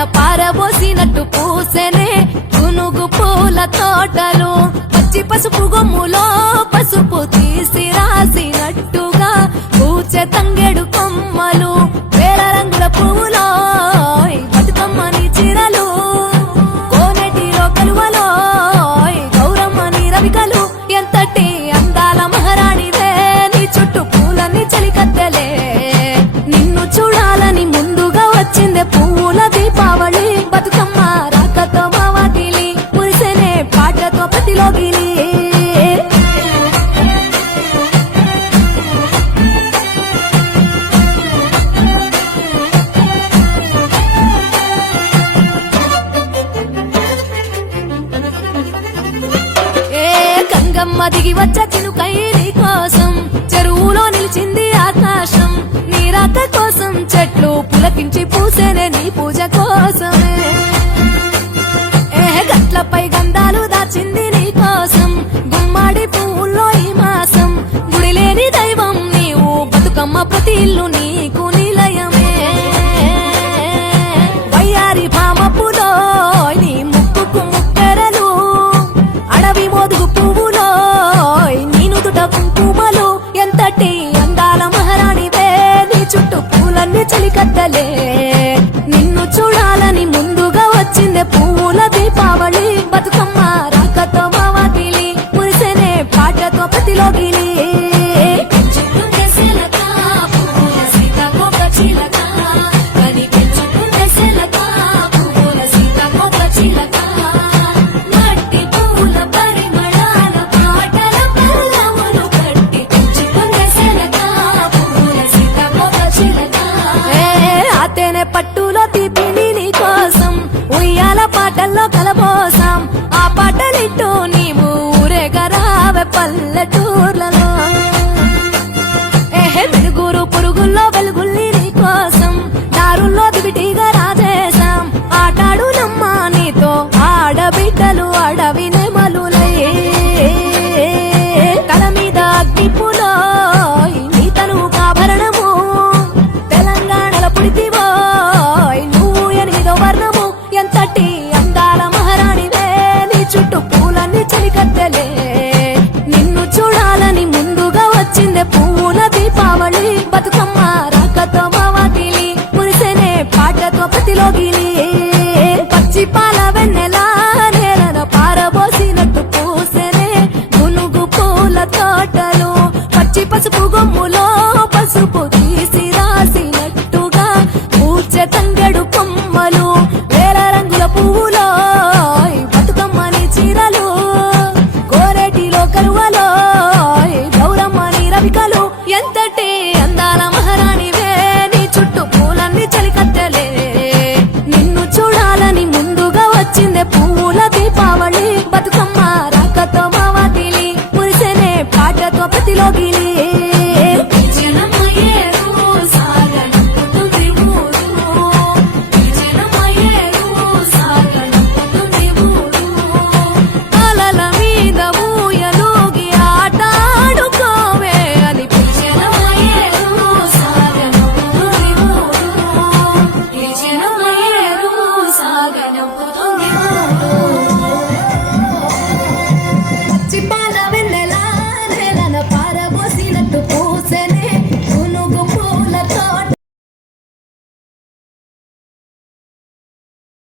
వెన్నెలా పారబోసినట్టు పూసెనే గునుగు పూల తోటలు. పచ్చి పసుపు గొమ్ములో పసుపు తీసి రాసినట్టుగా కూచె తంగెడు కొమ్మ అమ్మ దిగి వచ్చ చినుకై నీ కోసం. చెరువులో నిలిచింది ఆకాశం. నీ రాత కోసం చెట్లు పులకించి పూసేనే నీ పూజ కోసమే. ఏ గట్లపై గంధాలు దాచింది నీ కోసం. గుమ్మాడి పువ్వుల్లో ఈ మాసం. గుడి లేని దైవం నీవు బతుకమ్మ ప్రతి ఇల్లు నీకు కట్టలే. నిన్ను చూడాలని ముందుగా వచ్చిందే పువ్వుల దీపావళి. బతుకమ్మ రాకతో మా వాకిలి మురిసెనే పాటతో ప్రతిలోగిలి పల్లెటూర్లలో. ఏహే వెలుగురు పురుగుల్లో వెలుగుల్లి కోసం దారుల్లో దివిటీగా రాజేశాం. ఆటాడునమ్మా నీతో ఆడబిడ్డలు అడవి నెమలులై. తల మీద అగ్నిపులో నీతను ఆభరణము తెలంగాణల పుడితివో చూడాలని ముందుగా వచ్చిందే పువ్వుల దీపావళి. బతుకమ్మ రాకతో మావాటిలి మురిసెనే పాటతో ప్రతిలోగిలి బతుకమ్మ రాకతో మా వాకిలి మురిసెనే పాటతో ప్రతిలోగిలి